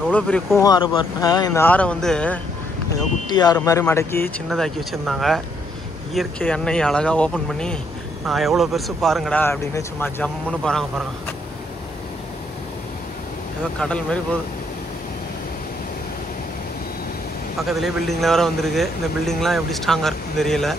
எவ்வளோ பெரிய கூவம் ஆறு பாருங்க. இந்த ஆறை வந்து குட்டி ஆறு மாதிரி மடக்கி சின்னதாக்கி வச்சுருந்தாங்க. இயற்கை எண்ணெய் அழகாக ஓப்பன் பண்ணி நான் எவ்வளோ பெருசு பாருங்கடா அப்படின்னு சும்மா ஜம்முன்னு பாருங்க. ஏதோ கடல் மாதிரி போகுது. பக்கத்துலேயே பில்டிங்கில் வேறு வந்திருக்கு. இந்த பில்டிங்லாம் எப்படி ஸ்ட்ராங்காக இருக்குன்னு தெரியல.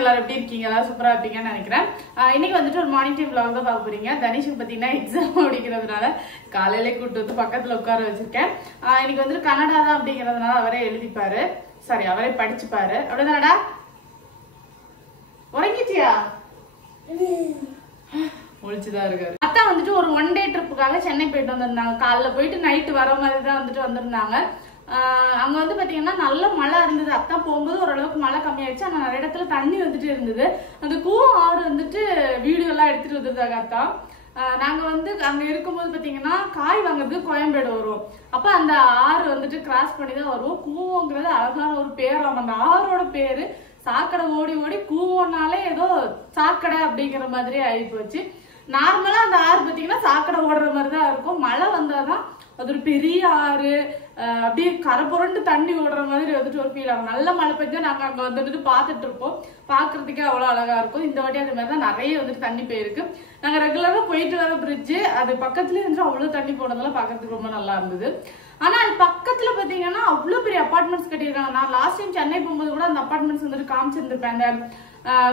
எல்லாரும் எப்படி இருக்கீங்க? எல்லாரும் சூப்பரா இருப்பீங்கன்னு நினைக்கிறேன். இன்னைக்கு வந்துட்டு ஒரு மார்னிங் டைம் vlog தான் பார்க்க போறீங்க. தனிஷுக்கு பாத்தீங்கன்னா எக்ஸாம் அப்படிங்கிறதுனால காலையிலே கூட்டு வந்து பக்கத்துல உட்கார வச்சிருக்கேன். இன்னைக்கு வந்துட்டு கன்னடா தான் அப்படிங்கறதுனால அவரே எழுதிப்பாரு, சாரி அவரே படிச்சுப்பாரு. அப்படிதானடா? உறங்கிட்டியா? ஒழிச்சுதான் இருக்காரு. அத்தா வந்துட்டு ஒரு ஒன் டே ட்ரிப்புக்காக சென்னை போயிட்டு வந்திருந்தாங்க. காலைல போயிட்டு நைட்டு வர மாதிரி தான் வந்துட்டு வந்திருந்தாங்க. அங்க வந்து பாத்தீங்கன்னா நல்ல மழை இருந்தது. அத்தா போகும்போது ஓரளவுக்கு மழை கம்மியாயிடுச்சு. ஆனா நிறைய இடத்துல தண்ணி வந்துட்டு இருந்தது. அந்த கூவம் ஆறு வந்துட்டு வீடியோ எல்லாம் எடுத்துட்டு வந்திருந்தாங்க அத்தா. நாங்க வந்து அங்க இருக்கும்போது பாத்தீங்கன்னா காய் வாங்குறதுக்கு கோயம்பேடு வருவோம். அப்ப அந்த ஆறு வந்துட்டு கிராஸ் பண்ணி தான் வருவோம். கூவங்கிறது அழகான ஒரு பேர். அந்த ஆறோட பேரு சாக்கடை ஓடி ஓடி கூவோனாலே ஏதோ சாக்கடை அப்படிங்கிற மாதிரி ஆகி போச்சு. நார்மலா அந்த ஆறு பாத்தீங்கன்னா சாக்கடை ஓடுற மாதிரிதான் இருக்கும். மழை வந்தாதான் அது ஒரு பெரிய ஆறு, அப்படியே கரை புரண்டு தண்ணி ஓடுற மாதிரி வந்துட்டு ஒரு ஃபீல் ஆகும். நல்ல மழை பெஞ்சா நாங்க அங்க வந்துட்டு பாத்துட்டு இருப்போம். பாக்குறதுக்கே அவ்வளவு அழகா இருக்கும். இந்த வாட்டி அது மாதிரிதான் நிறைய வந்துட்டு தண்ணி போயிருக்கு. நாங்க ரெகுலரா போயிட்டு வர பிரிட்ஜ் அது பக்கத்துலயே வந்துட்டு அவ்வளவு தண்ணி போனதெல்லாம் பாக்குறதுக்கு ரொம்ப நல்லா இருந்தது. ஆனா அது பக்கத்துல பாத்தீங்கன்னா அவ்வளவு பெரிய அபார்ட்மெண்ட்ஸ் கட்டியிருக்காங்க. நான் லாஸ்ட் டைம் சென்னை போகும்போது கூட அந்த அபார்ட்மெண்ட்ஸ் வந்துட்டு காமிச்சிருந்திருப்பேன். அந்த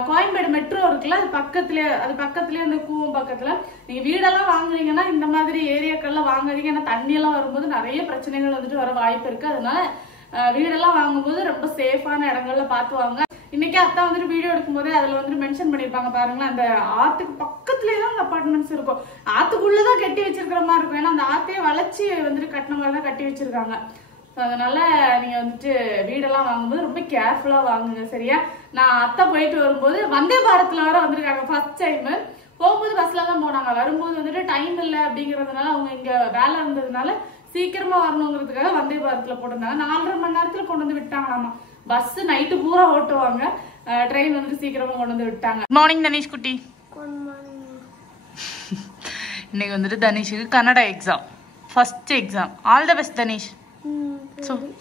கோயம்பேடு மெட்ரோ இருக்குல்ல, அது பக்கத்துலயே அந்த கூவம் பக்கத்துல. நீங்க வீடெல்லாம் வாங்குறீங்கன்னா இந்த மாதிரி ஏரியாக்கள்ல வாங்குறீங்க. ஏன்னா தண்ணி எல்லாம் வரும்போது நிறைய பிரச்சனைகள் வந்துட்டு வர வாய்ப்பு இருக்கு. அதனால வீடெல்லாம் வாங்கும்போது ரொம்ப சேஃபான இடங்கள்ல பார்த்து வாங்க. இன்னைக்கு அத்தா வந்துட்டு வீடியோ எடுக்கும் போதே அதுல வந்துட்டு மென்ஷன் பண்ணிருப்பாங்க பாருங்களேன். அந்த ஆத்துக்கு பக்கத்துலயே தான் அந்த அபார்ட்மெண்ட்ஸ் இருக்கும். ஆத்துக்குள்ளதான் கட்டி வச்சிருக்கிற மாதிரி இருக்கும். ஏன்னா அந்த ஆத்தையே வளைச்சு வந்துட்டு கட்டின மாதிரி தான் கட்டி வச்சிருக்காங்க. அதனால நீங்க வந்துட்டு வீடெல்லாம் வாங்கும்போது ரொம்ப கேர்ஃபுல்லா வாங்குங்க, சரியா? நான் அத்தா போயிட்டு வரும்போது வந்தே பாரத்ல வர வந்திருக்காங்க ஃபர்ஸ்ட் டைம். போகும்போது பஸ்ல தான் போனாங்க. வரும்போது வந்துட்டு டைம் இல்லை அப்படிங்கறதுனால அவங்க இங்க வேலை இருந்ததுனால சீக்கிரமா வரணுங்கிறதுக்காக வந்தே பாரத்ல போட்டிருந்தாங்க. 4.5 மணி நேரத்துல கொண்டு வந்து விட்டாங்களாமா. பஸ் நைட்டு பூரா ஓட்டுவாங்க, ட்ரெயின் வந்துட்டு சீக்கிரமா கொண்டு வந்து விட்டாங்க. மார்னிங் தனிஷ் குட்டி. இன்னைக்கு வந்துட்டு தனிஷுக்கு Kannada exam, first exam. All the best Tanish.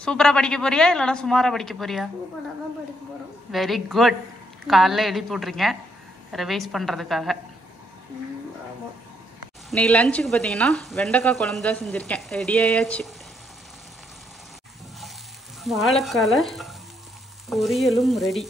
சூப்பரா படிக்க போறியா இல்லனா சுமாரா படிக்க போறியா? Very good. காலைல எழுப்பி போட்டுருங்க ரிவைஸ் பண்றதுக்காக. இன்னைக்கு லஞ்சுக்கு பார்த்தீங்கன்னா வெண்டைக்காய் குழம்பு தான் செஞ்சுருக்கேன். ரெடி ஆயாச்சு. வாழைக்கால பொரியலும் ரெடி.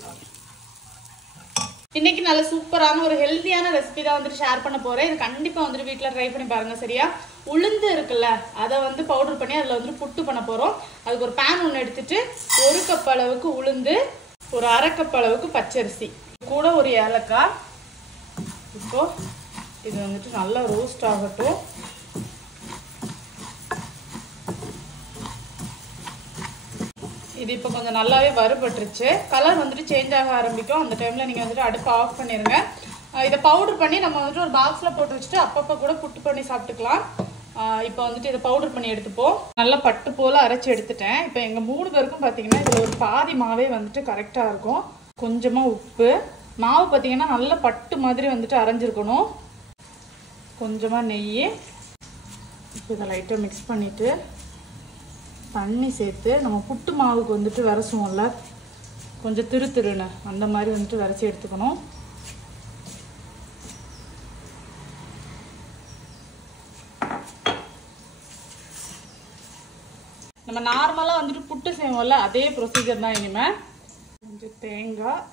இன்னைக்கு நல்ல சூப்பரான ஒரு ஹெல்த்தியான ரெசிபி தான் வந்துட்டு ஷேர் பண்ண போறேன். இது கண்டிப்பா வந்துட்டு வீட்டில் ட்ரை பண்ணி பாருங்க, சரியா? உளுந்து இருக்குல்ல, அதை வந்து பவுடர் பண்ணி அதில் வந்துட்டு புட்டு பண்ண போறோம். அதுக்கு ஒரு பேன் ஒன்று எடுத்துட்டு 1 கப் அளவுக்கு உளுந்து, ஒரு 1/2 கப் அளவுக்கு பச்சரிசி, கூட ஒரு ஏலக்காய். இப்போ இது வந்துட்டு நல்லா ரோஸ்ட் ஆகட்டும். இது இப்போ கொஞ்சம் நல்லாவே வறுபட்டுருச்சு. கலர் வந்துட்டு சேஞ்ச் ஆக ஆரம்பிக்கும். அந்த டைமில் நீங்கள் வந்துட்டு அடுப்பு ஆஃப் பண்ணிடுங்க. இதை பவுடர் பண்ணி நம்ம வந்துட்டு ஒரு பாக்ஸில் போட்டு வச்சுட்டு அப்பப்போ கூட புட்டு பண்ணி சாப்பிட்டுக்கலாம். இப்போ வந்துட்டு இதை பவுடர் பண்ணி எடுத்துப்போம். நல்லா பட்டு போல் அரைச்சி எடுத்துட்டேன். இப்போ எங்கள் 3 பேருக்கும் பார்த்தீங்கன்னா இதில் ஒரு பாதி மாவே வந்துட்டு கரெக்டாக இருக்கும். கொஞ்சமாக உப்பு, மாவு பார்த்தீங்கன்னா நல்லா பட்டு மாதிரி வந்துட்டு அரைஞ்சிருக்கணும். கொஞ்சமாக நெய். இப்போ இதை லைட்டாக மிக்ஸ் பண்ணிவிட்டு தண்ணி சேர்த்து நம்ம புட்டு மாவுக்கு வந்துட்டு விரசுவோம்ல, கொஞ்சம் திருன்னு அந்த மாதிரி வந்துட்டு விரைச்சி எடுத்துக்கணும். நம்ம நார்மலாக வந்துட்டு புட்டு செய்வோம்ல அதே ப்ரொசீஜர் தான். இனிமேல் கொஞ்சம் தேங்காய்,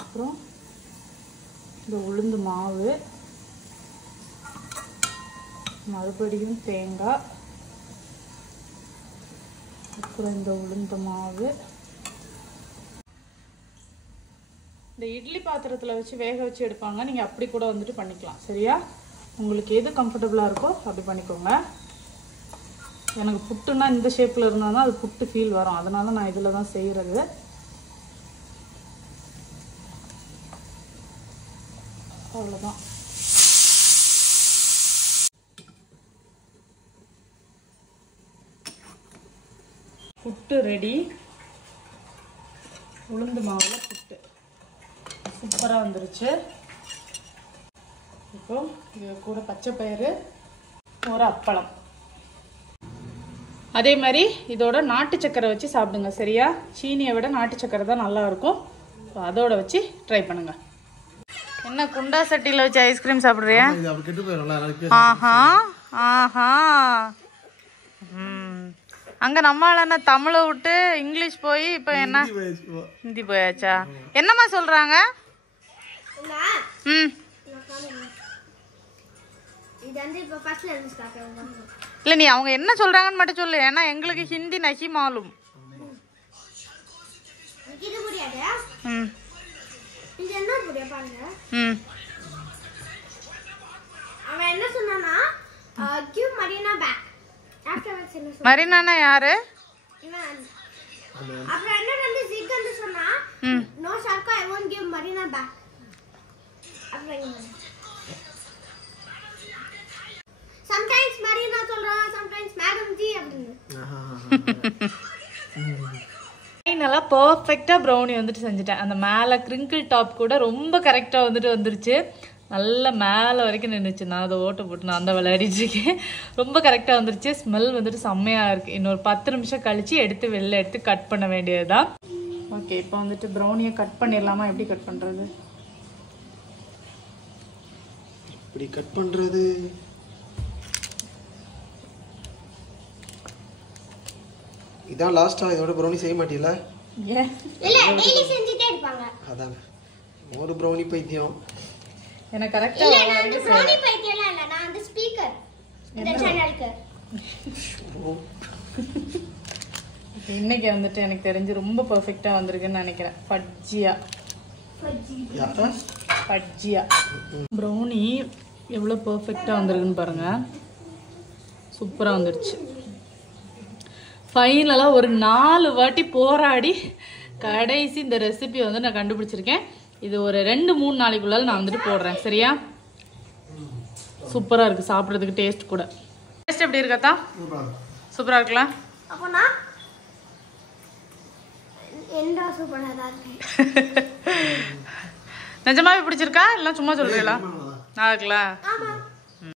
அப்புறம் இந்த உளுந்து மாவு, மறுபடியும் தேங்காய், அப்புறம் இந்த உளுந்து மாவு. இந்த இட்லி பாத்திரத்தில் வச்சு வேக வச்சு எடுப்பாங்க, நீங்கள் அப்படி கூட வந்துட்டு பண்ணிக்கலாம். சரியா? உங்களுக்கு எது கம்ஃபர்டபுளாக இருக்கோ அப்படி பண்ணிக்கோங்க. எனக்கு புட்டுன்னா இந்த ஷேப்பில் இருந்தால் தான் அது புட்டு ஃபீல் வரும், அதனால நான் இதில் தான் செய்கிறது. அவ்வளோதான். புட்டு ரெடி. உளுந்து மாவில் புட்டு சூப்பராக வந்துருச்சு. இப்போ இது கூட பச்சை பயிறு, ஒரு அப்பளம். அதே மாதிரி இதோட நாட்டு சக்கரை வச்சு சாப்பிடுங்க. சரியா? சீனியை விட நாட்டு சக்கரை தான் நல்லா இருக்கும். அதோட வச்சு ட்ரை பண்ணுங்க. என்ன குண்டா சட்டியில் வச்சு ஐஸ்கிரீம் சாப்பிட்றியா? ஆஹா ஆஹா. அங்கே நம்மளால என்ன தமிழை விட்டு இங்கிலீஷ் போய் இப்போ என்ன ஹிந்தி போயாச்சா? என்னம்மா சொல்கிறாங்க? இல்லை, நீ அவங்க என்ன சொல்கிறாங்கன்னு மட்டும் சொல்லு. ஏன்னா எங்களுக்கு ஹிந்தி நஹி மாலும். மரீனானா யாரு? Sometimes Marina சொல்றாங்க, sometimes Madam G அப்படினு. ஃபைனலாக பர்ஃபெக்டாக ப்ரௌனி வந்துட்டு செஞ்சுட்டேன். அந்த மேலே கிரிங்கிள் டாப் கூட ரொம்ப கரெக்டாக வந்துட்டு வந்துருச்சு. நல்லா மேலே வரைக்கும் நின்றுச்சு. நான் அதை ஓட்ட போட்டு நான் அந்த விளையாடிட்டுருக்கேன். ரொம்ப கரெக்டாக வந்துருச்சு. ஸ்மெல் வந்துட்டு செம்மையாக இருக்குது. இன்னொரு 10 நிமிஷம் கழித்து வெளில எடுத்து கட் பண்ண வேண்டியது தான். ஓகே, இப்போ வந்துட்டு ப்ரௌனியை கட் பண்ணிடலாமா? எப்படி கட் பண்ணுறது? இப்படி கட் பண்ணுறது. இதான் லாஸ்டா? இதோட ப்ரௌனி செய்ய மாட்டீங்களா? இல்ல, டெய்லி செஞ்சிட்டே இருப்பாங்க. அதான் ஒரு ப்ரௌனி பைத்தியம். எனக்கு கரெக்ட்டா இல்ல, ப்ரௌனி பைத்தியம் இல்ல, நான் அந்த ஸ்பீக்கர் இந்த சேனலுக்கு. இன்னைக்கு வந்துட்டு எனக்கு தெரிஞ்சு ரொம்ப பர்ஃபெக்டா வந்திருக்குன்னு நினைக்கிறேன். பஜ்ஜியா ப்ரௌனி எவ்வளோ பர்ஃபெக்டாக வந்திருக்குன்னு பாருங்க. சூப்பராக வந்துடுச்சு. ஃபைனலாக ஒரு 4 வாட்டி போராடி கடைசி இந்த ரெசிபி வந்து நான் கண்டுபிடிச்சிருக்கேன். இது ஒரு 2-3 நாளைக்குள்ளால நான் வந்துட்டு போடுறேன். சரியா? சூப்பராக இருக்குது. சாப்பிட்றதுக்கு டேஸ்ட் கூட. டேஸ்ட் எப்படி இருக்காத்தா? சூப்பராக இருக்கலாம். அப்போ நான் என்ன சூப்பராக தான் இருக்கேன். நிஜமாவே பிடிச்சிருக்கா இல்லை சும்மா சொல்றீங்களா? நல்லா இருக்குல்ல? ஆமா.